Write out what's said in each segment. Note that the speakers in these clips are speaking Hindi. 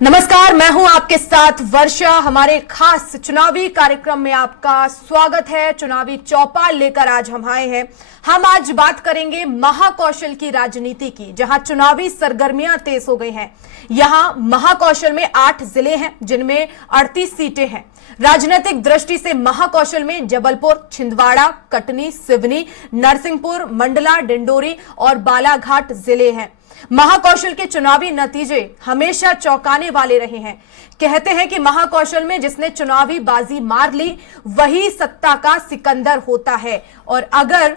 नमस्कार, मैं हूं आपके साथ वर्षा। हमारे खास चुनावी कार्यक्रम में आपका स्वागत है। चुनावी चौपाल लेकर आज हम आए हैं। हम आज बात करेंगे महाकौशल की राजनीति की, जहां चुनावी सरगर्मियां तेज हो गई हैं। यहां महाकौशल में 8 जिले हैं, जिनमें 38 सीटें हैं। राजनीतिक दृष्टि से महाकौशल में जबलपुर, छिंदवाड़ा, कटनी, सिवनी, नरसिंहपुर, मंडला, डिंडोरी और बालाघाट जिले हैं। महाकौशल के चुनावी नतीजे हमेशा चौंकाने वाले रहे हैं। कहते हैं कि महाकौशल में जिसने चुनावी बाजी मार ली वही सत्ता का सिकंदर होता है, और अगर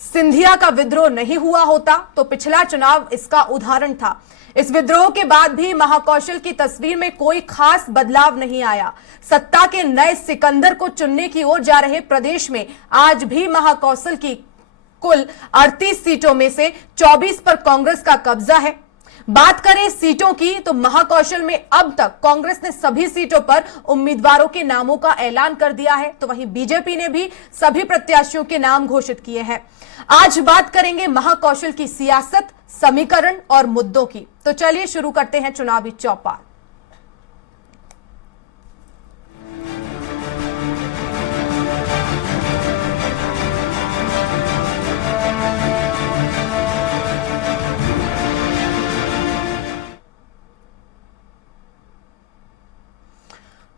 सिंधिया का विद्रोह नहीं हुआ होता तो पिछला चुनाव इसका उदाहरण था। इस विद्रोह के बाद भी महाकौशल की तस्वीर में कोई खास बदलाव नहीं आया। सत्ता के नए सिकंदर को चुनने की ओर जा रहे प्रदेश में आज भी महाकौशल की कुल 38 सीटों में से 24 पर कांग्रेस का कब्जा है। बात करें सीटों की तो महाकौशल में अब तक कांग्रेस ने सभी सीटों पर उम्मीदवारों के नामों का ऐलान कर दिया है, तो वहीं बीजेपी ने भी सभी प्रत्याशियों के नाम घोषित किए हैं। आज बात करेंगे महाकौशल की सियासत, समीकरण और मुद्दों की। तो चलिए शुरू करते हैं चुनावी चौपाल।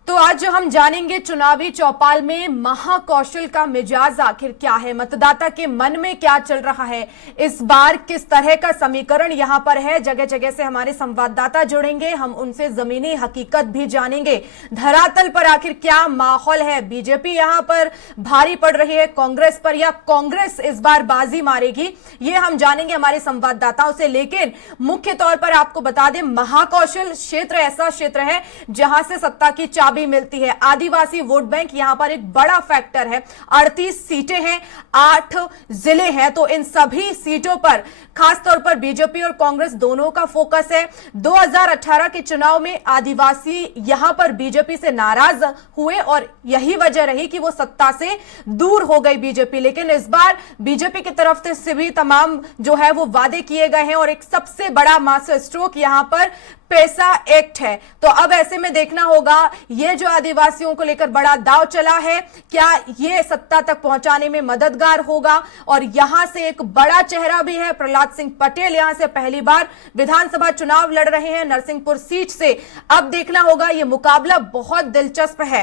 तो आज जो हम जानेंगे चुनावी चौपाल में महाकौशल का मिजाज आखिर क्या है, मतदाता के मन में क्या चल रहा है, इस बार किस तरह का समीकरण यहां पर है। जगह जगह से हमारे संवाददाता जुड़ेंगे, हम उनसे जमीनी हकीकत भी जानेंगे। धरातल पर आखिर क्या माहौल है, बीजेपी यहां पर भारी पड़ रही है कांग्रेस पर या कांग्रेस इस बार बाजी मारेगी, ये हम जानेंगे हमारे संवाददाताओं से। लेकिन मुख्य तौर पर आपको बता दें, महाकौशल क्षेत्र ऐसा क्षेत्र है जहां से सत्ता की चाबी मिलती है। आदिवासी वोट बैंक यहां पर एक बड़ा फैक्टर है। 38 सीटें हैं, 8 जिले हैं, तो इन सभी सीटों पर खासतौर पर बीजेपी और कांग्रेस दोनों का फोकस है। 2018 के चुनाव में आदिवासी यहां पर बीजेपी से नाराज हुए और यही वजह रही कि वो सत्ता से दूर हो गई बीजेपी। लेकिन इस बार बीजेपी की तरफ से भी तमाम जो है वो वादे किए गए हैं, और एक सबसे बड़ा मास्टर स्ट्रोक यहां पर पैसा एक्ट है। तो अब ऐसे में देखना होगा ये जो आदिवासियों को लेकर बड़ा दांव चला है, क्या ये सत्ता तक पहुंचाने में मददगार होगा। और यहां से एक बड़ा चेहरा भी है, प्रहलाद सिंह पटेल यहां से पहली बार विधानसभा चुनाव लड़ रहे हैं नरसिंहपुर सीट से। अब देखना होगा, ये मुकाबला बहुत दिलचस्प है।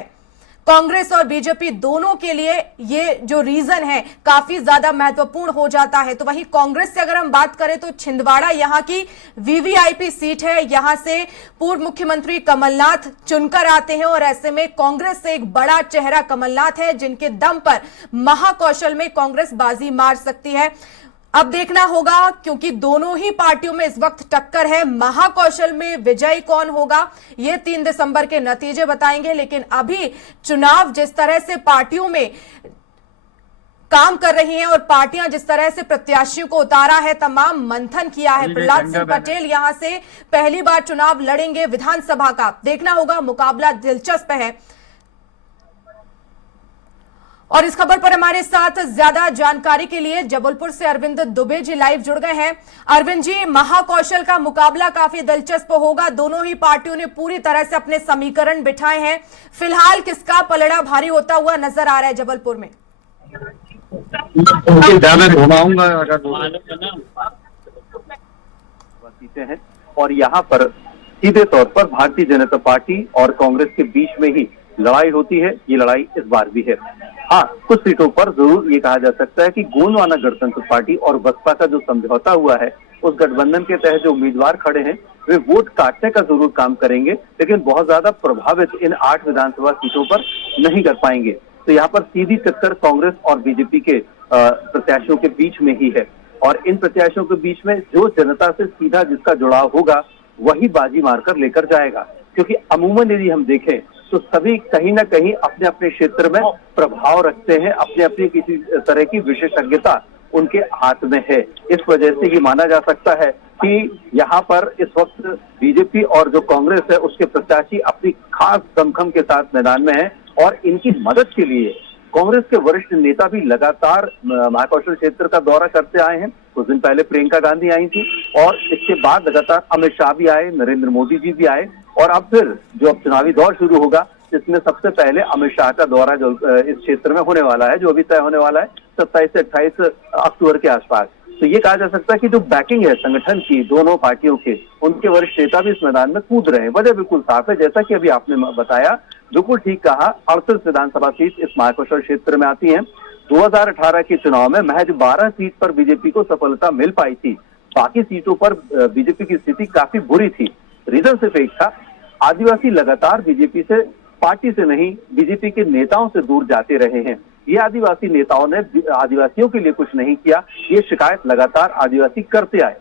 कांग्रेस और बीजेपी दोनों के लिए ये जो रीजन है काफी ज्यादा महत्वपूर्ण हो जाता है। तो वहीं कांग्रेस से अगर हम बात करें तो छिंदवाड़ा यहाँ की वीवीआईपी सीट है, यहां से पूर्व मुख्यमंत्री कमलनाथ चुनकर आते हैं, और ऐसे में कांग्रेस से एक बड़ा चेहरा कमलनाथ है, जिनके दम पर महाकौशल में कांग्रेस बाजी मार सकती है। अब देखना होगा, क्योंकि दोनों ही पार्टियों में इस वक्त टक्कर है। महाकौशल में विजयी कौन होगा ये 3 दिसंबर के नतीजे बताएंगे। लेकिन अभी चुनाव जिस तरह से पार्टियों में काम कर रही हैं और पार्टियां जिस तरह से प्रत्याशियों को उतारा है, तमाम मंथन किया है, प्रहलाद सिंह पटेल यहां से पहली बार चुनाव लड़ेंगे विधानसभा का। देखना होगा, मुकाबला दिलचस्प है। और इस खबर पर हमारे साथ ज्यादा जानकारी के लिए जबलपुर से अरविंद दुबे जी लाइव जुड़ गए हैं। अरविंद जी, महाकौशल का मुकाबला काफी दिलचस्प होगा, दोनों ही पार्टियों ने पूरी तरह से अपने समीकरण बिठाए हैं। फिलहाल किसका पलड़ा भारी होता हुआ नजर आ रहा है जबलपुर में? हैं और यहाँ पर सीधे तौर पर भारतीय जनता पार्टी और कांग्रेस के बीच में ही लड़ाई होती है। ये लड़ाई इस बार भी है। हाँ, कुछ सीटों पर जरूर ये कहा जा सकता है कि गोंडवाना गणतंत्र पार्टी और बसपा का जो समझौता हुआ है, उस गठबंधन के तहत जो उम्मीदवार खड़े हैं वे वोट काटने का जरूर काम करेंगे, लेकिन बहुत ज्यादा प्रभावित इन 8 विधानसभा सीटों पर नहीं कर पाएंगे। तो यहाँ पर सीधी टक्कर कांग्रेस और बीजेपी के प्रत्याशियों के बीच में ही है, और इन प्रत्याशियों के बीच में जो जनता से सीधा जिसका जुड़ाव होगा वही बाजी मारकर लेकर जाएगा। क्योंकि अमूमन यदि हम देखें तो सभी कहीं ना कहीं अपने अपने क्षेत्र में प्रभाव रखते हैं, अपने अपनी किसी तरह की विशेषज्ञता उनके हाथ में है। इस वजह से ये माना जा सकता है कि यहाँ पर इस वक्त बीजेपी और जो कांग्रेस है उसके प्रत्याशी अपनी खास दमखम के साथ मैदान में है, और इनकी मदद के लिए कांग्रेस के वरिष्ठ नेता भी लगातार महाकौशल क्षेत्र का दौरा करते आए हैं। कुछ दिन पहले प्रियंका गांधी आई थी और इसके बाद लगातार अमित शाह भी आए, नरेंद्र मोदी जी भी आए और अब फिर जो अब चुनावी दौर शुरू होगा जिसमें सबसे पहले अमित शाह का दौरा जो इस क्षेत्र में होने वाला है, जो अभी तय होने वाला है 27 से 28 अक्टूबर के आसपास। तो ये कहा जा सकता है कि जो बैकिंग है संगठन की दोनों पार्टियों के, उनके वरिष्ठ नेता भी इस मैदान में कूद रहे हैं। वजह बिल्कुल साफ है, जैसा कि अभी आपने बताया, बिल्कुल ठीक कहा, 38 विधानसभा सीट इस महाकौशल क्षेत्र में आती है। 2018 के चुनाव में महज 12 सीट पर बीजेपी को सफलता मिल पाई थी, बाकी सीटों पर बीजेपी की स्थिति काफी बुरी थी। रीजन सिर्फ एक था, आदिवासी लगातार बीजेपी से, पार्टी से नहीं, बीजेपी के नेताओं से दूर जाते रहे हैं। ये आदिवासी नेताओं ने आदिवासियों के लिए कुछ नहीं किया, ये शिकायत लगातार आदिवासी करते आए।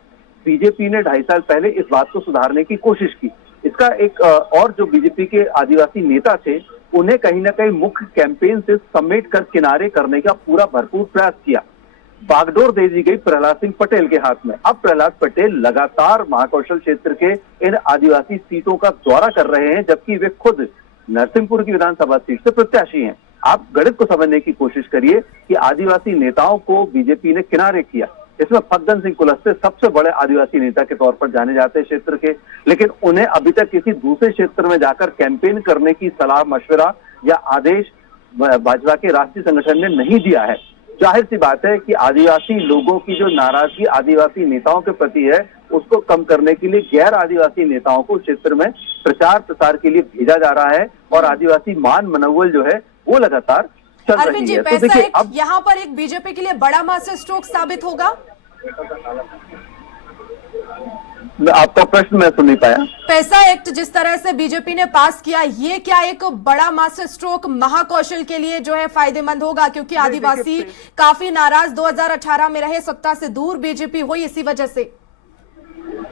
बीजेपी ने 2.5 साल पहले इस बात को सुधारने की कोशिश की। इसका एक और जो बीजेपी के आदिवासी नेता थे, उन्हें कहीं ना कहीं मुख्य कैंपेन से समेट कर किनारे करने का पूरा भरपूर प्रयास किया। बागडोर दे दी गई प्रहलाद सिंह पटेल के हाथ में। अब प्रहलाद पटेल लगातार महाकौशल क्षेत्र के इन आदिवासी सीटों का दौरा कर रहे हैं, जबकि वे खुद नरसिंहपुर की विधानसभा सीट से प्रत्याशी हैं। आप गणित को समझने की कोशिश करिए कि आदिवासी नेताओं को बीजेपी ने किनारे किया। इसमें फग्गन सिंह कुलस्ते सबसे बड़े आदिवासी नेता के तौर पर जाने जाते हैं क्षेत्र के, लेकिन उन्हें अभी तक किसी दूसरे क्षेत्र में जाकर कैंपेन करने की सलाह, मशवरा या आदेश भाजपा के राष्ट्रीय संगठन ने नहीं दिया है। जाहिर सी बात है कि आदिवासी लोगों की जो नाराजगी आदिवासी नेताओं के प्रति है, उसको कम करने के लिए गैर आदिवासी नेताओं को क्षेत्र में प्रचार प्रसार के लिए भेजा जा रहा है और आदिवासी मान मनोबल जो है वो लगातार चल रही अरविंद जी, है। तो पैसा देखिए, अब यहाँ पर एक बीजेपी के लिए बड़ा मास्टर स्ट्रोक साबित होगा। आपका प्रश्न मैं सुन नहीं पाया। पैसा एक्ट जिस तरह से बीजेपी ने पास किया, ये क्या एक बड़ा मास्टर स्ट्रोक महाकौशल के लिए जो है फायदेमंद होगा? क्योंकि आदिवासी काफी नाराज 2018 में रहे, सत्ता से दूर बीजेपी हुई इसी वजह से।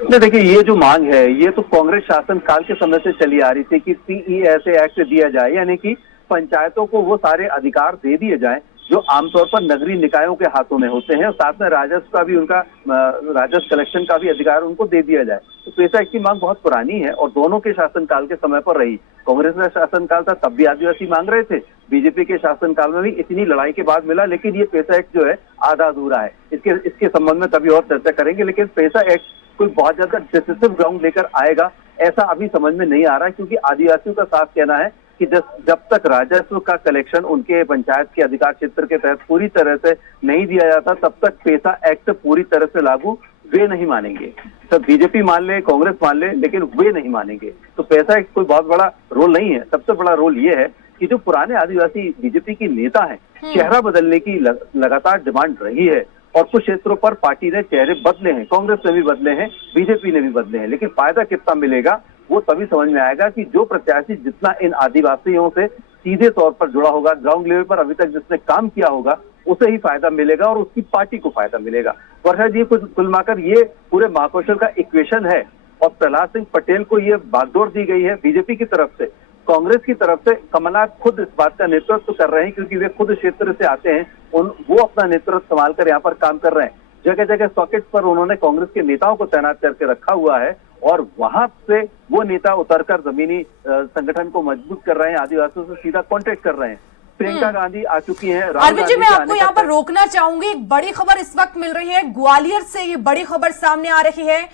नहीं, देखिए, ये जो मांग है ये तो कांग्रेस शासन काल के समय से चली आ रही थी कि PESA एक्ट दिया जाए, यानी कि पंचायतों को वो सारे अधिकार दे दिए जाएं जो आमतौर पर नगरीय निकायों के हाथों में होते हैं, और साथ में राजस्व का भी, उनका राजस्व कलेक्शन का भी अधिकार उनको दे दिया जाए। तो पैसा एक्ट की मांग बहुत पुरानी है और दोनों के शासनकाल के समय पर रही। कांग्रेस का शासनकाल था तब भी आदिवासी मांग रहे थे, बीजेपी के शासनकाल में भी इतनी लड़ाई के बाद मिला, लेकिन ये पैसा एक्ट जो है आधा अधूरा है। इसके संबंध में कभी और चर्चा करेंगे, लेकिन पैसा एक्ट कोई बहुत ज्यादा डिसिसिव ग्राउंड लेकर आएगा ऐसा अभी समझ में नहीं आ रहा है, क्योंकि आदिवासियों का साफ कहना है कि जब तक राजस्व का कलेक्शन उनके पंचायत के अधिकार क्षेत्र के तहत पूरी तरह से नहीं दिया जाता, तब तक पैसा एक्ट पूरी तरह से लागू वे नहीं मानेंगे। सब बीजेपी मान ले, कांग्रेस मान ले, लेकिन वे नहीं मानेंगे। तो पैसा एक्ट कोई बहुत बड़ा रोल नहीं है। सबसे बड़ा रोल ये है कि जो पुराने आदिवासी बीजेपी के नेता हैं, चेहरा बदलने की लगातार डिमांड रही है और कुछ क्षेत्रों पर पार्टी ने चेहरे बदले हैं, कांग्रेस ने भी बदले हैं, बीजेपी ने भी बदले हैं, लेकिन फायदा कितना मिलेगा वो तभी समझ में आएगा कि जो प्रत्याशी जितना इन आदिवासियों से सीधे तौर पर जुड़ा होगा, ग्राउंड लेवल पर अभी तक जिसने काम किया होगा, उसे ही फायदा मिलेगा और उसकी पार्टी को फायदा मिलेगा। वरना ये कुल मिलाकर ये पूरे महाकौशल का इक्वेशन है और प्रहलाद सिंह पटेल को ये बागडोर दी गई है बीजेपी की तरफ से। कांग्रेस की तरफ से कमलनाथ खुद इस बात का नेतृत्व कर रहे हैं, क्योंकि वे खुद क्षेत्र से आते हैं, वो अपना नेतृत्व संभाल कर यहाँ पर काम कर रहे हैं। जगह जगह सॉकेट पर उन्होंने कांग्रेस के नेताओं को तैनात करके रखा हुआ है और वहां से वो नेता उतरकर जमीनी संगठन को मजबूत कर रहे हैं, आदिवासियों से सीधा कांटेक्ट कर रहे हैं। प्रियंका गांधी आ चुकी हैं। अरविंद जी, मैं आपको यहाँ पर रोकना चाहूंगी। एक बड़ी खबर इस वक्त मिल रही है ग्वालियर से, ये बड़ी खबर सामने आ रही है।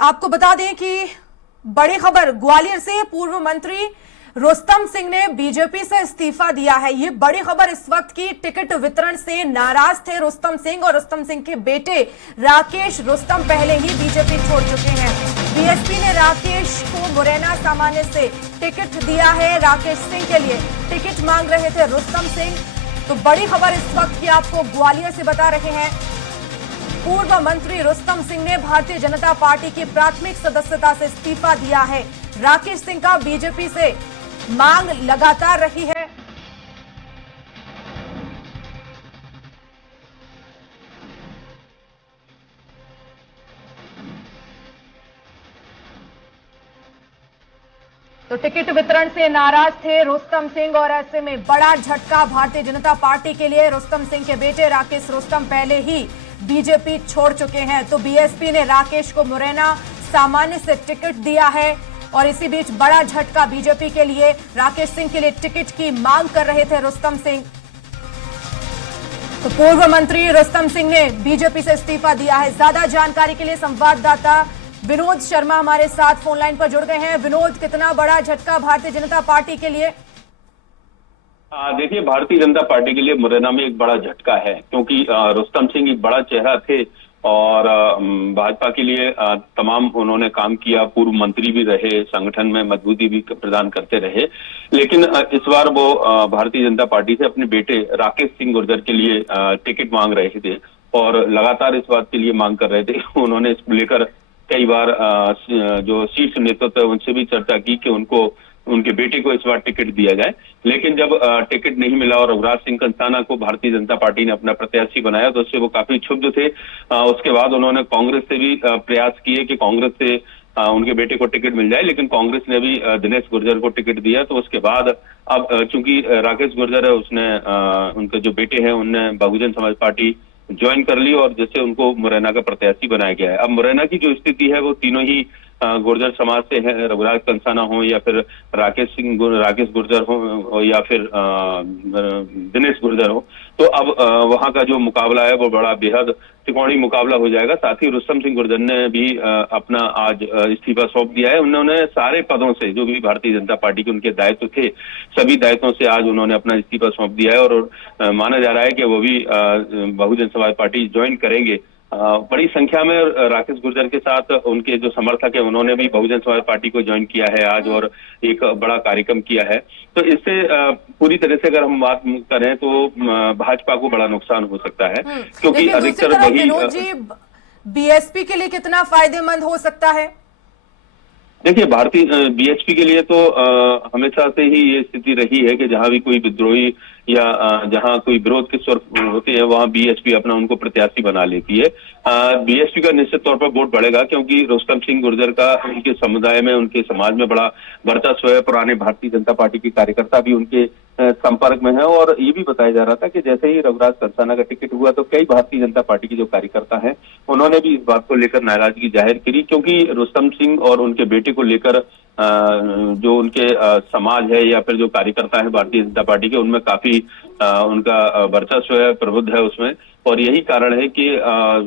आपको बता दें कि बड़ी खबर ग्वालियर से, पूर्व मंत्री रुस्तम सिंह ने बीजेपी से इस्तीफा दिया है। ये बड़ी खबर इस वक्त की। टिकट वितरण से नाराज थे रुस्तम सिंह और रुस्तम सिंह के बेटे राकेश रुस्तम पहले ही बीजेपी छोड़ चुके हैं। बीएसपी ने राकेश को मुरैना सामान्य से टिकट दिया है। राकेश सिंह के लिए टिकट मांग रहे थे रुस्तम सिंह। तो बड़ी खबर इस वक्त की आपको ग्वालियर से बता रहे हैं। पूर्व मंत्री रुस्तम सिंह ने भारतीय जनता पार्टी की प्राथमिक सदस्यता से इस्तीफा दिया है। राकेश सिंह का बीजेपी से मांग लगातार रही है। तो टिकट वितरण से नाराज थे रुस्तम सिंह और ऐसे में बड़ा झटका भारतीय जनता पार्टी के लिए। रुस्तम सिंह के बेटे राकेश रुस्तम पहले ही बीजेपी छोड़ चुके हैं। तो बीएसपी ने राकेश को मुरैना सामान्य से टिकट दिया है और इसी बीच बड़ा झटका बीजेपी के लिए। राकेश सिंह के लिए टिकट की मांग कर रहे थे रुस्तम सिंह। तो पूर्व मंत्री रुस्तम सिंह ने बीजेपी से इस्तीफा दिया है। ज्यादा जानकारी के लिए संवाददाता विनोद शर्मा हमारे साथ फोन लाइन पर जुड़ गए हैं। विनोद, कितना बड़ा झटका भारतीय जनता पार्टी के लिए? देखिए, भारतीय जनता पार्टी के लिए मुरैना में एक बड़ा झटका है, क्योंकि रुस्तम सिंह एक बड़ा चेहरा थे और भाजपा के लिए तमाम उन्होंने काम किया। पूर्व मंत्री भी रहे, संगठन में मजबूती भी प्रदान करते रहे। लेकिन इस बार वो भारतीय जनता पार्टी से अपने बेटे राकेश सिंह गुर्जर के लिए टिकट मांग रहे थे और लगातार इस बात के लिए मांग कर रहे थे। उन्होंने इसको लेकर कई बार जो शीर्ष नेतृत्व है उनसे भी चर्चा की कि उनके बेटे को इस बार टिकट दिया जाए। लेकिन जब टिकट नहीं मिला और रघुराज सिंह कंसाना को भारतीय जनता पार्टी ने अपना प्रत्याशी बनाया तो उससे वो काफी क्षुब्ध थे। उसके बाद उन्होंने कांग्रेस से भी प्रयास किए कि कांग्रेस से उनके बेटे को टिकट मिल जाए, लेकिन कांग्रेस ने भी दिनेश गुर्जर को टिकट दिया। तो उसके बाद अब चूंकि राकेश गुर्जर है, उसने उनके जो बेटे हैं उनने बहुजन समाज पार्टी ज्वाइन कर ली और जिससे उनको मुरैना का प्रत्याशी बनाया गया है। अब मुरैना की जो स्थिति है वो तीनों ही गुर्जर समाज से है, रघुराज कंसाना हो या फिर राकेश गुर्जर हो या फिर दिनेश गुर्जर हो। तो अब वहां का जो मुकाबला है वो बड़ा बेहद त्रिकोणीय मुकाबला हो जाएगा। साथ ही रुस्तम सिंह गुर्जर ने भी अपना आज इस्तीफा सौंप दिया है। उन्होंने सारे पदों से जो भी भारतीय जनता पार्टी के उनके दायित्व थे, सभी दायित्वों से आज उन्होंने अपना इस्तीफा सौंप दिया है और माना जा रहा है कि वो भी बहुजन समाज पार्टी ज्वाइन करेंगे। बड़ी संख्या में राकेश गुर्जर के साथ उनके जो समर्थक है उन्होंने भी बहुजन समाज पार्टी को ज्वाइन किया है आज और एक बड़ा कार्यक्रम किया है। तो इससे पूरी तरह से अगर हम बात करें तो भाजपा को बड़ा नुकसान हो सकता है, क्योंकि अधिकतर वही बीएसपी के लिए कितना फायदेमंद हो सकता है? देखिए, भारतीय बीएसपी के लिए तो हमेशा से ही ये स्थिति रही है कि जहां भी कोई विद्रोही या जहां कोई विरोध के स्वर होते हैं वहां बीएसपी अपना उनको प्रत्याशी बना लेती है। बीएसपी का निश्चित तौर पर वोट बढ़ेगा, क्योंकि रुस्तम सिंह गुर्जर का उनके समुदाय में, उनके समाज में बड़ा वर्चस्व है। पुराने भारतीय जनता पार्टी के कार्यकर्ता भी उनके संपर्क में है और ये भी बताया जा रहा था कि जैसे ही रघुराज कंसाना का टिकट हुआ तो कई भारतीय जनता पार्टी के जो कार्यकर्ता हैं उन्होंने भी इस बात को लेकर नाराजगी जाहिर करी, क्योंकि रुस्तम सिंह और उनके बेटे को लेकर जो उनके समाज है या फिर जो कार्यकर्ता है भारतीय जनता पार्टी के, उनमें काफी उनका वर्चस्व है, प्रबुद्ध है उसमें। और यही कारण है कि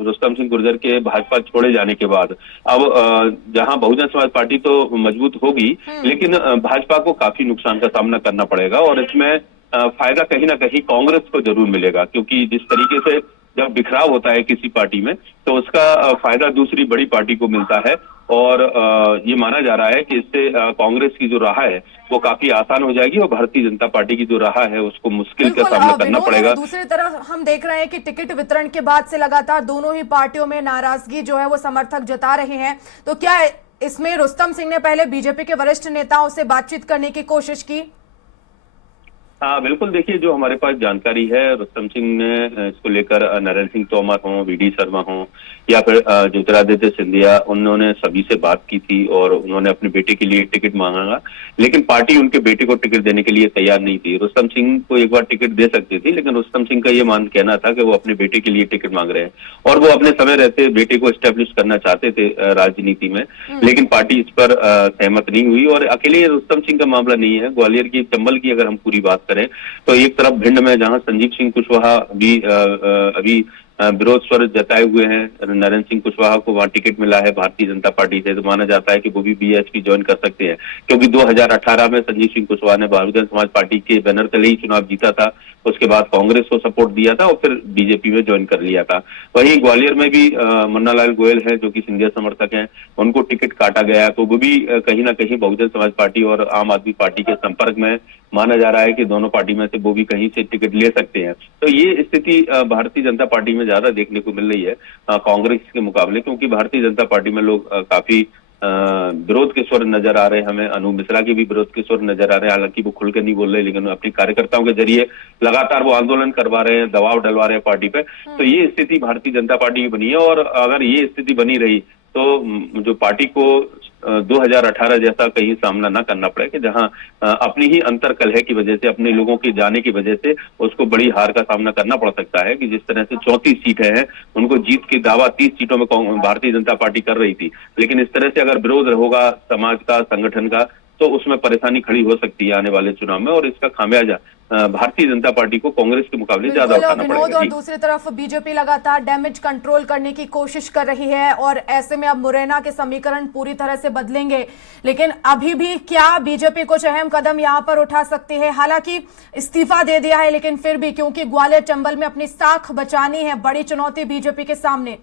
रुस्तम सिंह गुर्जर के भाजपा छोड़े जाने के बाद अब जहां बहुजन समाज पार्टी तो मजबूत होगी, लेकिन भाजपा को काफी नुकसान का सामना करना पड़ेगा और इसमें फायदा कहीं ना कहीं कांग्रेस को जरूर मिलेगा, क्योंकि जिस तरीके से जब बिखराव होता है किसी पार्टी में तो उसका फायदा दूसरी बड़ी पार्टी को मिलता है। और ये माना जा रहा है कि इससे कांग्रेस की जो राह है वो काफी आसान हो जाएगी और भारतीय जनता पार्टी की जो राह है उसको मुश्किल का सामना करना पड़ेगा। दूसरी तरफ हम देख रहे हैं कि टिकट वितरण के बाद से लगातार दोनों ही पार्टियों में नाराजगी जो है वो समर्थक जता रहे हैं। तो क्या इसमें रुस्तम सिंह ने पहले बीजेपी के वरिष्ठ नेताओं से बातचीत करने की कोशिश की? हाँ बिल्कुल, देखिए जो हमारे पास जानकारी है, रुस्तम सिंह ने इसको लेकर नरेंद्र सिंह तोमर हो, वीडी शर्मा हो या फिर ज्योतिरादित्य सिंधिया, उन्होंने सभी से बात की थी और उन्होंने अपने बेटे के लिए टिकट मांगा, लेकिन पार्टी उनके बेटे को टिकट देने के लिए तैयार नहीं थी। रुस्तम सिंह को एक बार टिकट दे सकती थी, लेकिन रुस्तम सिंह का ये कहना था कि वो अपने बेटे के लिए टिकट मांग रहे हैं और वो अपने समय रहते बेटे को एस्टेब्लिश करना चाहते थे राजनीति में, लेकिन पार्टी इस पर सहमत नहीं हुई। और अकेले रुस्तम सिंह का मामला नहीं है, ग्वालियर की, चंबल की अगर हम पूरी बात करें तो एक तरफ भिंड में जहां संजीव सिंह कुशवाहा भी अभी विरोध स्वर जताए हुए हैं, नरेंद्र सिंह कुशवाहा को वहां टिकट मिला है भारतीय जनता पार्टी से, तो माना जाता है कि वो भी बीएसपी ज्वाइन कर सकते हैं, क्योंकि 2018 में संजीव सिंह कुशवाहा ने बहुजन समाज पार्टी के बैनर तले ही चुनाव जीता था, उसके बाद कांग्रेस को सपोर्ट दिया था और फिर बीजेपी में ज्वाइन कर लिया था। वहीं ग्वालियर में भी मुन्नालाल गोयल है जो कि सिंधिया समर्थक हैं, उनको टिकट काटा गया, तो वो भी कहीं ना कहीं बहुजन समाज पार्टी और आम आदमी पार्टी के संपर्क में, माना जा रहा है कि दोनों पार्टी में से वो भी कहीं से टिकट ले सकते हैं। तो ये स्थिति भारतीय जनता पार्टी में ज्यादा देखने को मिल रही है कांग्रेस के मुकाबले, क्योंकि भारतीय जनता पार्टी में लोग काफी विरोध के स्वर नजर आ रहे हैं। हमें अनु मिश्रा के भी विरोध के स्वर नजर आ रहे हैं, हालांकि वो खुलकर नहीं बोल रहे, लेकिन अपने कार्यकर्ताओं के जरिए लगातार वो आंदोलन करवा रहे हैं, दबाव डलवा रहे हैं पार्टी पे। तो ये स्थिति भारतीय जनता पार्टी की बनी है और अगर ये स्थिति बनी रही तो जो पार्टी को 2018 जैसा कहीं सामना ना करना पड़े कि जहां अपनी ही अंतर्कलह की वजह से, अपने लोगों के जाने की वजह से उसको बड़ी हार का सामना करना पड़ सकता है, कि जिस तरह से 34 सीटें हैं उनको जीत के दावा 30 सीटों में भारतीय जनता पार्टी कर रही थी, लेकिन इस तरह से अगर विरोध होगा समाज का, संगठन का, तो उसमें परेशानी खड़ी हो सकती है आने वाले चुनाव में, और इसका खामियाजा भारतीय जनता पार्टी को कांग्रेस के मुकाबले ज्यादा उठाना विनोद, पड़ेगा। और दूसरी तरफ बीजेपी लगातार डैमेज कंट्रोल करने की कोशिश कर रही है और ऐसे में अब मुरैना के समीकरण पूरी तरह से बदलेंगे, लेकिन अभी भी क्या बीजेपी कुछ अहम कदम यहां पर उठा सकती है? हालांकि इस्तीफा दे दिया है, लेकिन फिर भी क्योंकि ग्वालियर चंबल में अपनी साख बचानी है, बड़ी चुनौती बीजेपी के सामने।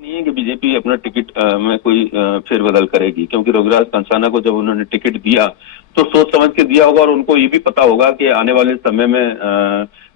नहीं है कि बीजेपी अपना टिकट में कोई फेरबदल करेगी, क्योंकि रघुराज कंसाना को जब उन्होंने टिकट दिया तो सोच समझ के दिया होगा, और उनको ये भी पता होगा कि आने वाले समय में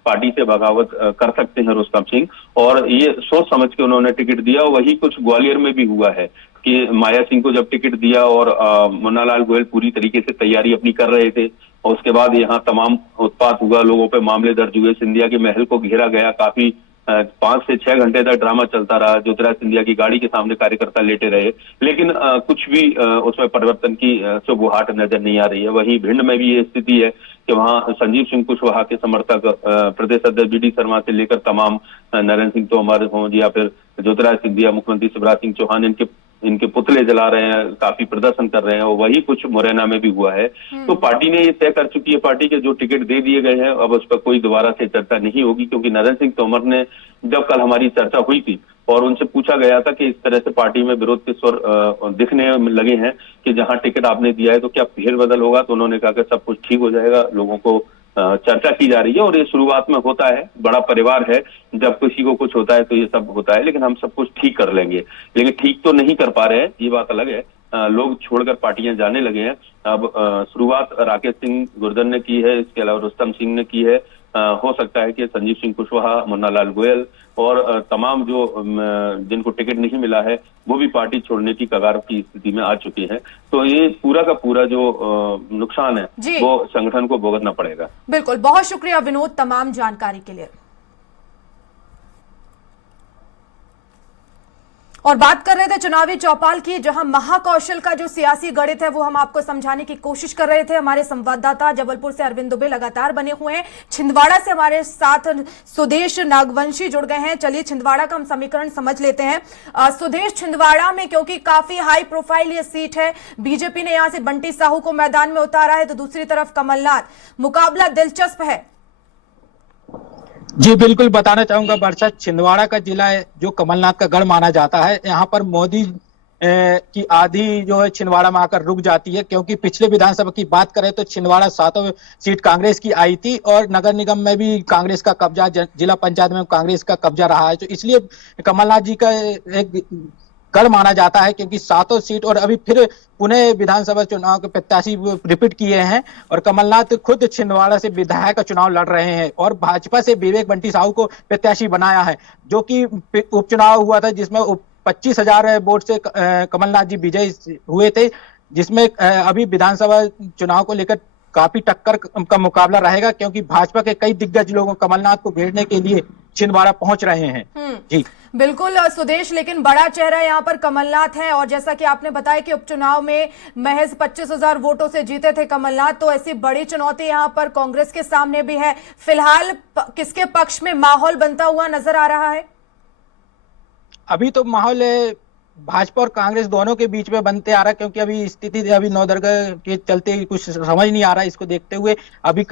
पार्टी से बगावत कर सकते हैं रुस्तम सिंह, और ये सोच समझ के उन्होंने टिकट दिया। वही कुछ ग्वालियर में भी हुआ है कि माया सिंह को जब टिकट दिया और मुन्नालाल गोयल पूरी तरीके से तैयारी अपनी कर रहे थे, और उसके बाद यहाँ तमाम उत्पात हुआ, लोगों पे मामले दर्ज हुए, सिंधिया के महल को घेरा गया, काफी 5 से 6 घंटे तक ड्रामा चलता रहा, ज्योतिराज सिंधिया की गाड़ी के सामने कार्यकर्ता लेटे रहे, लेकिन कुछ भी उसमें परिवर्तन की सुबुहाट नजर नहीं आ रही है। वहीं भिंड में भी ये स्थिति है कि वहां संजीव सिंह कुशवाहा के समर्थक प्रदेश अध्यक्ष बीडी शर्मा से लेकर तमाम नरेंद्र सिंह तोमर हों या फिर ज्योतिराज सिंधिया, मुख्यमंत्री शिवराज सिंह चौहान, इनके पुतले जला रहे हैं, काफी प्रदर्शन कर रहे हैं, और वही कुछ मुरैना में भी हुआ है। तो पार्टी ने ये तय कर चुकी है, पार्टी के जो टिकट दे दिए गए हैं अब उस पर कोई दोबारा से चर्चा नहीं होगी, क्योंकि नरेंद्र सिंह तोमर ने जब कल हमारी चर्चा हुई थी और उनसे पूछा गया था कि इस तरह से पार्टी में विरोध के स्वर दिखने लगे हैं कि जहां टिकट आपने दिया है तो क्या फेरबदल होगा, तो उन्होंने कहा कि सब कुछ ठीक हो जाएगा, लोगों को चर्चा की जा रही है, और ये शुरुआत में होता है, बड़ा परिवार है, जब किसी को कुछ होता है तो ये सब होता है, लेकिन हम सब कुछ ठीक कर लेंगे। लेकिन ठीक तो नहीं कर पा रहे हैं, ये बात अलग है। लोग छोड़कर पार्टियां जाने लगे हैं। अब शुरुआत राकेश सिंह गुर्जर ने की है, इसके अलावा रुस्तम सिंह ने की है, हो सकता है कि संजीव सिंह कुशवाहा, मुन्नालाल गोयल और तमाम जो जिनको टिकट नहीं मिला है वो भी पार्टी छोड़ने की कगार की स्थिति में आ चुके हैं। तो ये पूरा का पूरा जो नुकसान है वो संगठन को भुगतना पड़ेगा। बिल्कुल, बहुत शुक्रिया विनोद तमाम जानकारी के लिए। और बात कर रहे थे चुनावी चौपाल की, जहां महाकौशल का जो सियासी गणित है वो हम आपको समझाने की कोशिश कर रहे थे। हमारे संवाददाता जबलपुर से अरविंद दुबे लगातार बने हुए हैं, छिंदवाड़ा से हमारे साथ सुदेश नागवंशी जुड़ गए हैं। चलिए छिंदवाड़ा का हम समीकरण समझ लेते हैं। सुदेश, छिंदवाड़ा में क्योंकि काफी हाई प्रोफाइल ये सीट है, बीजेपी ने यहां से बंटी साहू को मैदान में उतारा है, तो दूसरी तरफ कमलनाथ, मुकाबला दिलचस्प है। जी बिल्कुल, बताना चाहूंगा वर्षा, छिंदवाड़ा का जिला है जो कमलनाथ का गढ़ माना जाता है। यहाँ पर मोदी की आधी जो है छिंदवाड़ा में आकर रुक जाती है, क्योंकि पिछले विधानसभा की बात करें तो छिंदवाड़ा 7 सीट कांग्रेस की आई थी और नगर निगम में भी कांग्रेस का कब्जा, जिला पंचायत में कांग्रेस का कब्जा रहा है। तो इसलिए कमलनाथ जी का एक गढ़ माना जाता है, क्योंकि 7 सीट और अभी फिर पुणे विधानसभा चुनाव के प्रत्याशी रिपीट किए हैं, और कमलनाथ खुद छिंदवाड़ा से विधायक का चुनाव लड़ रहे हैं और भाजपा से विवेक बंटी साहू को प्रत्याशी बनाया है, जो कि उपचुनाव हुआ था जिसमें 25,000 वोट से कमलनाथ जी विजयी हुए थे, जिसमें अभी विधानसभा चुनाव को लेकर काफी टक्कर का मुकाबला रहेगा, क्योंकि भाजपा के कई दिग्गज लोग कमलनाथ को घेरने के लिए छिंदवाड़ा पहुंच रहे हैं। जी बिल्कुल सुदेश, लेकिन बड़ा चेहरा यहाँ पर कमलनाथ है, और जैसा कि आपने बताया कि उपचुनाव में महज 25,000 वोटों से जीते थे कमलनाथ, तो ऐसी बड़ी चुनौती यहाँ पर कांग्रेस के सामने भी है। फिलहाल किसके पक्ष में माहौल बनता हुआ नजर आ रहा है? अभी तो माहौल भाजपा और कांग्रेस दोनों के बीच में बनते आ रहा है, क्योंकि अभी स्थिति अभी नौदरगा के चलते कुछ समझ नहीं आ रहा है। इसको देखते हुए अभी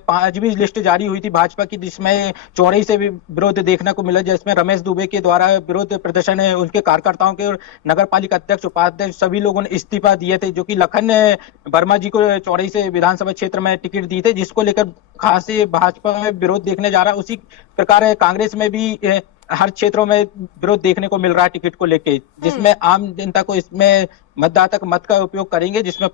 5वीं लिस्ट जारी हुई थी भाजपा की, जिसमें चौरई से भी विरोध देखने को मिला, जिसमें रमेश दुबे के द्वारा विरोध प्रदर्शन है, उनके कार्यकर्ताओं के और नगर पालिका अध्यक्ष, उपाध्यक्ष सभी लोगों ने इस्तीफा दिए थे, जो कि लखन वर्मा जी को चौरई से विधानसभा क्षेत्र में टिकट दिए थे, जिसको लेकर खास भाजपा में विरोध देखने जा रहा है। उसी प्रकार कांग्रेस में भी हर क्षेत्रों में विरोध देखने को मिल रहा है टिकट को लेके, जिसमें आम जनता को इसमें मतदाता का मत का उपयोग करेंगे, जिसमें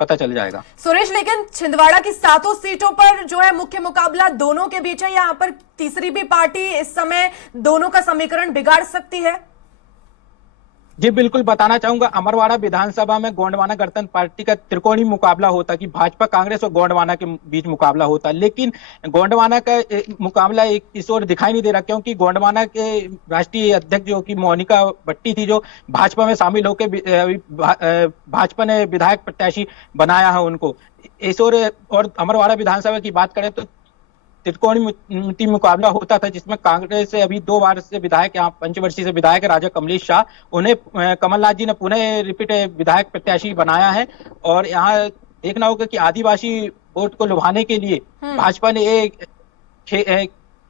पता चल जाएगा। सुरेश, लेकिन छिंदवाड़ा की 7 सीटों पर जो है मुख्य मुकाबला दोनों के बीच है, यहाँ पर तीसरी भी पार्टी इस समय दोनों का समीकरण बिगाड़ सकती है। जी बिल्कुल, बताना चाहूंगा अमरवाड़ा विधानसभा में गोंडवाना गणतंत्र पार्टी का त्रिकोणीय मुकाबला होता कि भाजपा, कांग्रेस और गोंडवाना के बीच मुकाबला होता, लेकिन गोंडवाना का मुकाबला एक इस ओर दिखाई नहीं दे रहा, क्योंकि गोंडवाना के राष्ट्रीय अध्यक्ष जो कि मोनिका भट्टी थी, जो भाजपा में शामिल होकर भाजपा ने विधायक प्रत्याशी बनाया है उनको। इस ओर और अमरवाड़ा विधानसभा की बात करें तो त्रिकोणीय मुकाबला होता था, जिसमें कांग्रेस से अभी 2 बार से विधायक, यहाँ पंचवर्षीय से विधायक राजा कमलेश शाह, उन्हें कमलनाथ जी ने पुनः रिपीट विधायक प्रत्याशी बनाया है। और यहाँ देखना होगा कि आदिवासी वोट को लुभाने के लिए भाजपा ने एक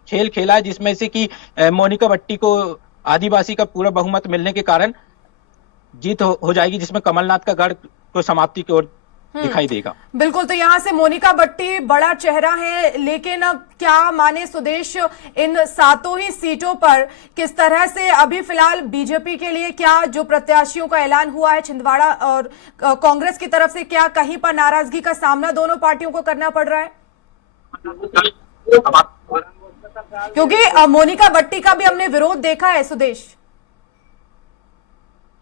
खेल खेला है, जिसमें से कि मोनिका भट्टी को आदिवासी का पूरा बहुमत मिलने के कारण जीत हो जाएगी, जिसमें कमलनाथ का गढ़ को समाप्ति की ओर दिखाई देगा। बिल्कुल, तो यहाँ से मोनिका भट्टी बड़ा चेहरा है, लेकिन अब क्या माने सुदेश, इन 7 ही सीटों पर किस तरह से अभी फिलहाल बीजेपी के लिए क्या जो प्रत्याशियों का ऐलान हुआ है छिंदवाड़ा और कांग्रेस की तरफ से, क्या कहीं पर नाराजगी का सामना दोनों पार्टियों को करना पड़ रहा है? क्योंकि मोनिका भट्टी का भी हमने विरोध देखा है सुदेश।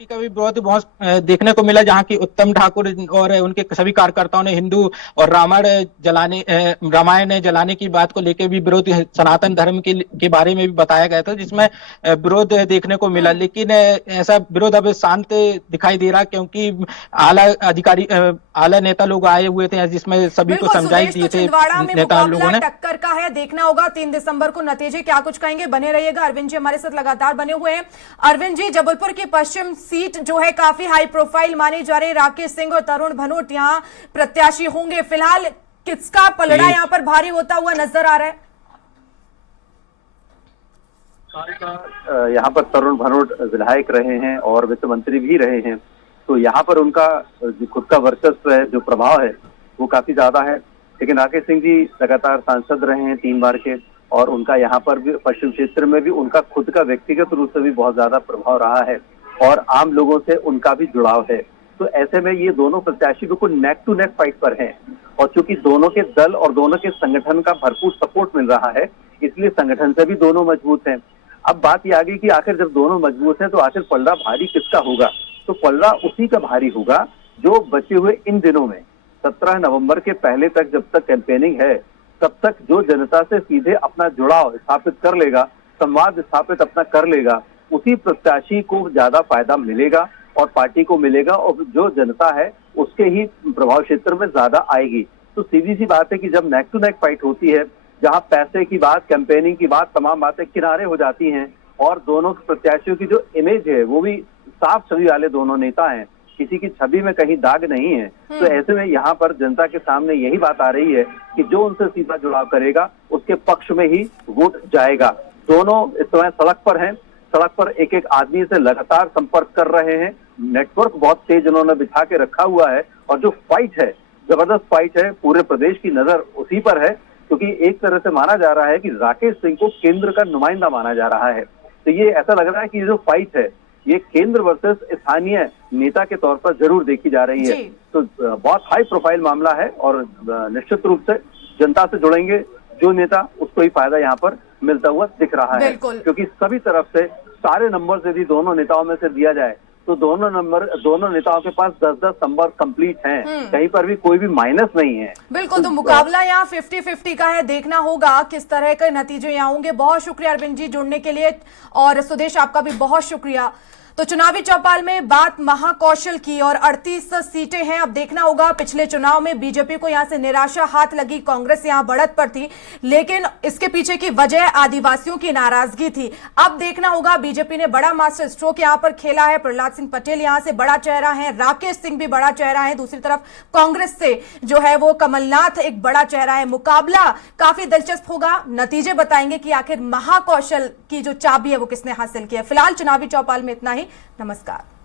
का भी विरोध बहुत देखने को मिला, जहां की उत्तम ठाकुर और उनके सभी कार्यकर्ताओं ने हिंदू और रामायण जलाने की बात को लेकर भी विरोध, सनातन धर्म के बारे में भी बताया गया था, जिसमें विरोध देखने को मिला। लेकिन ऐसा विरोध अब शांत दिखाई दे रहा, क्योंकि आला नेता लोग आए हुए थे, जिसमें सभी को समझाई दिए थे नेता लोगों ने। टक्कर का है, देखना होगा 3 दिसंबर को नतीजे क्या कुछ कहेंगे। बने रहिएगा, अरविंद जी हमारे साथ लगातार बने हुए हैं। अरविंद जी, जबलपुर की पश्चिम सीट जो है काफी हाई प्रोफाइल मानी जा रही, राकेश सिंह और तरुण भनोट यहाँ प्रत्याशी होंगे। फिलहाल किसका पलड़ा यहाँ पर भारी होता हुआ नजर आ रहा है? यहाँ पर तरुण भनोट विधायक रहे हैं और वित्त मंत्री भी रहे हैं, तो यहाँ पर उनका जो खुद का वर्चस्व है, जो प्रभाव है, वो काफी ज्यादा है। लेकिन राकेश सिंह जी लगातार सांसद रहे हैं 3 बार के, और उनका यहाँ पर भी पश्चिम क्षेत्र में भी उनका खुद का व्यक्तिगत रूप से भी बहुत ज्यादा प्रभाव रहा है और आम लोगों से उनका भी जुड़ाव है। तो ऐसे में ये दोनों प्रत्याशी बिल्कुल नेक टू नेक फाइट पर हैं, और चूंकि दोनों के दल और दोनों के संगठन का भरपूर सपोर्ट मिल रहा है, इसलिए संगठन से भी दोनों मजबूत हैं। अब बात ये आ गई कि आखिर जब दोनों मजबूत हैं तो आखिर पलड़ा भारी किसका होगा? तो पलड़ा उसी का भारी होगा जो बचे हुए इन दिनों में 17 नवंबर के पहले तक, जब तक कैंपेनिंग है, तब तक जो जनता से सीधे अपना जुड़ाव स्थापित कर लेगा, संवाद स्थापित अपना कर लेगा, उसी प्रत्याशी को ज्यादा फायदा मिलेगा और पार्टी को मिलेगा, और जो जनता है उसके ही प्रभाव क्षेत्र में ज्यादा आएगी। तो सीधी सी बात है कि जब नेक टू नेक फाइट होती है, जहां पैसे की बात, कैंपेनिंग की बात, तमाम बातें किनारे हो जाती हैं, और दोनों प्रत्याशियों की जो इमेज है वो भी साफ छवि वाले दोनों नेता हैं, किसी की छवि में कहीं दाग नहीं है। तो ऐसे में यहाँ पर जनता के सामने यही बात आ रही है कि जो उनसे सीधा जुड़ाव करेगा उसके पक्ष में ही वोट जाएगा। दोनों इस समय सड़क पर हैं, सड़क पर एक एक आदमी से लगातार संपर्क कर रहे हैं, नेटवर्क बहुत तेज उन्होंने बिछा के रखा हुआ है, और जो फाइट है, जबरदस्त फाइट है, पूरे प्रदेश की नजर उसी पर है, क्योंकि एक तरह से माना जा रहा है कि राकेश सिंह को केंद्र का नुमाइंदा माना जा रहा है। तो ये ऐसा लग रहा है कि ये जो फाइट है, ये केंद्र वर्सेस स्थानीय नेता के तौर पर जरूर देखी जा रही है। तो बहुत हाई प्रोफाइल मामला है, और निश्चित रूप से जनता से जुड़ेंगे जो नेता, उसको ही फायदा यहाँ पर मिलता हुआ दिख रहा है, क्योंकि सभी तरफ से सारे नंबर यदि दोनों नेताओं में से दिया जाए तो दोनों नेताओं के पास 10-10 नंबर कंप्लीट हैं, कहीं पर भी कोई भी माइनस नहीं है। बिल्कुल, तो मुकाबला यहाँ 50-50 का है, देखना होगा किस तरह के नतीजे यहाँ होंगे। बहुत शुक्रिया अरविंद जी जुड़ने के लिए, और सुदेश आपका भी बहुत शुक्रिया। तो चुनावी चौपाल में बात महाकौशल की, और 38 सीटें हैं। अब देखना होगा, पिछले चुनाव में बीजेपी को यहां से निराशा हाथ लगी, कांग्रेस यहां बढ़त पर थी, लेकिन इसके पीछे की वजह आदिवासियों की नाराजगी थी। अब देखना होगा, बीजेपी ने बड़ा मास्टर स्ट्रोक यहां पर खेला है। प्रहलाद सिंह पटेल यहां से बड़ा चेहरा है, राकेश सिंह भी बड़ा चेहरा है, दूसरी तरफ कांग्रेस से जो है वो कमलनाथ एक बड़ा चेहरा है। मुकाबला काफी दिलचस्प होगा, नतीजे बताएंगे कि आखिर महाकौशल की जो चाबी है वो किसने हासिल की है। फिलहाल चुनावी चौपाल में इतना ही। नमस्कार।